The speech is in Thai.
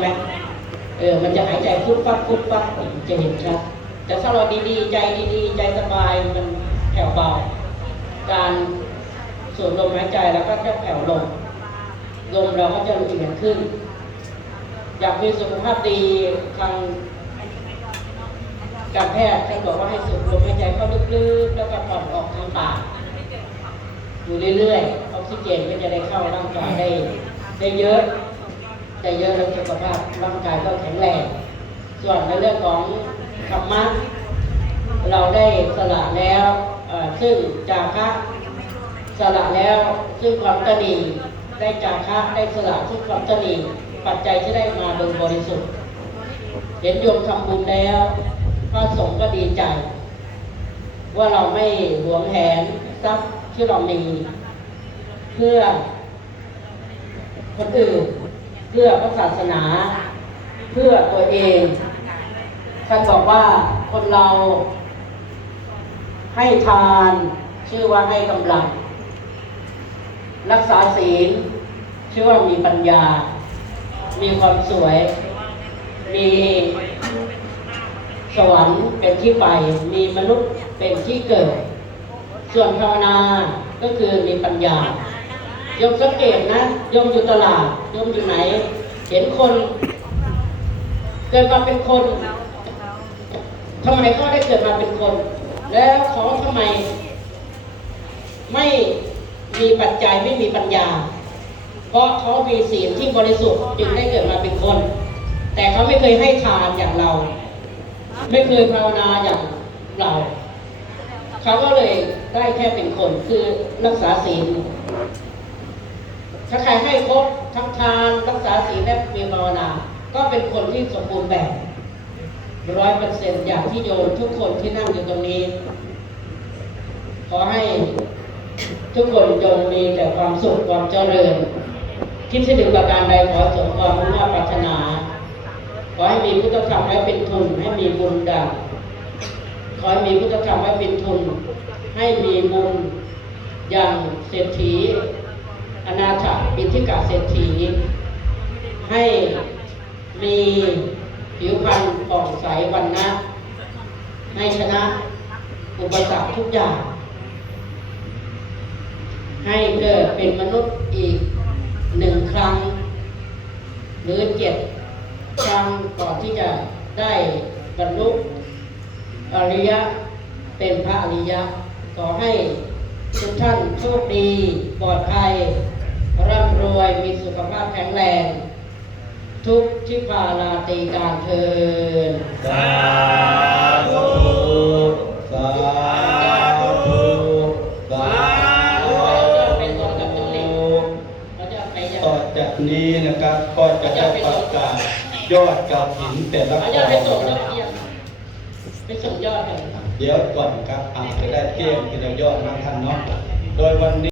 ไหมเออ มันจะหายใจฟุดฟัดฟุดฟัดจะเห็นชัด แต่ถ้าเราดีๆ ใจดีๆ ใจสบายมันแผ่วเบา การสูดลมหายใจแล้วก็จะแผ่วลง ลมเราก็จะละเอียดขึ้น อยากมีสุขภาพดีทางการแพทย์ท่านบอกว่าให้สูดลมหายใจเข้าลึกๆ แล้วก็ปล่อยออกทางปากอยู่เรื่อยๆ ออกซิเจนก็จะได้เข้าร่างกายได้ได้เยอะ ได้เยอะแล้วสุขภาพร่างกายก็แข็งแรง ส่วนในเรื่องของธรรมะเราได้สละแล้วซึ่งจาคะสละแล้วซึ่งความตนีได้จาคะได้สละซึ่งความตนีปัจจัยที่ได้มาโดยบริสุทธิ์ เห็นโยมทำบุญแล้วพระสงฆ์ก็ดีใจ ว่าเราไม่หวงแหนทรัพย์ที่เรามีเพื่อคนอื่น เพื่อพระศาสนา เพื่อตัวเองท่านบอกว่าคนเราให้ทานชื่อว่าให้กำลัง รักษาศีลชื่อว่ามีปัญญา มีความสวย มีสวรรค์เป็นที่ไป มีมนุษย์เป็นที่เกิด ส่วนภาวนาก็คือมีปัญญา ยมสังเกตนะยมอยู่ตลาดยมอยู่ไหน เห็นคน เกิดมาเป็นคนทำไมเขาได้เกิดมาเป็นคน แล้วเขาทำไม ไม่มีปัจจัยไม่มีปัญญา เพราะเขามีศีลที่บริสุทธิ์จึงได้เกิดมาเป็นคน แต่เขาไม่เคยให้ทานอย่างเรา ไม่เคยภาวนาอย่างเรา เขาก็เลยได้แค่เป็นคนคือรักษาศีล ถ้าใครให้ครบทั้งทานรักษาศีลและมีภาวนา ก็เป็นคนที่สมบูรณ์แบบร้อยเปอร์เซ็นต์อย่างที่โยมทุกคนที่นั่งอยู่ตรงนี้ ขอให้ทุกคนจงมีแต่ความสุขความเจริญ คิดที่ถึงประการใดขอสมความมุ่งมั่นปรารถนา ขอให้มีพุทธธรรมไว้เป็นทุน ให้มีบุญดังขอให้มีพุทธธรรมไว้เป็นทุน ให้มีบุญอย่างเศรษฐี อนาถบิณฑิกาเศรษฐี ให้มีผิวพรรณผ่องใสวันนะให้ชนะอุปสรรคทุกอย่าง ให้เกิดเป็นมนุษย์อีกหนึ่งครั้ง หรือเจ็ดครั้งก่อนที่จะได้บรรลุอริยะเป็นพระอริยะขอให้ ทุกท่านโชคดี ปลอดภัย ร่ำรวยมีสุขภาพแข็งแรง ทุกทิพาลาตีการเทินสาธุสาธุสาธุเป็นตัวกับตัวเล็กเขาจะไปยังต่อจากนี้นะครับก็จะได้ประกาศยอดกระถินแต่ละเขากจะองไปส่งยอนะดครับเยี่ยมไปส่งยอดกัน เดี๋ยวก่อนครับอาจจะได้เที่ยงที่เรายอดนะท่านเนาะโดยวันนี้